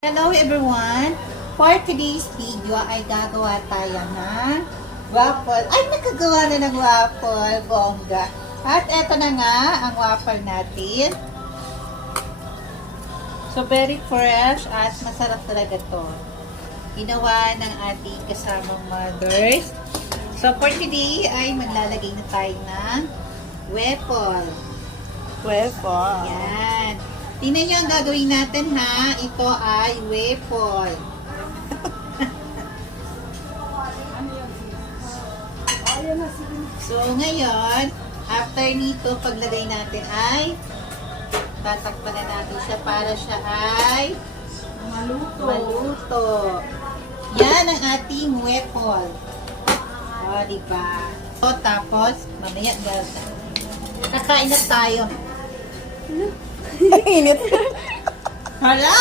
Hello everyone! For today's video ay gagawa tayo ng waffle. Ay, nakagawa na ng waffle, bongga. At eto na nga ang waffle natin. So, very fresh at masarap talaga to. Ginawa ng ating kasamang mothers. So, for today ay maglalagay na tayo ng waffle. Waffle. Yan. Tingnan nyo ang gagawin natin ha. Ito ay waffle. So, ngayon, after nito, paglagay natin ay tatakpan na natin siya para siya ay maluto. Yan ang ating waffle. O, diba? So, tapos, mamaya, kakain na tayo. Init. Hala!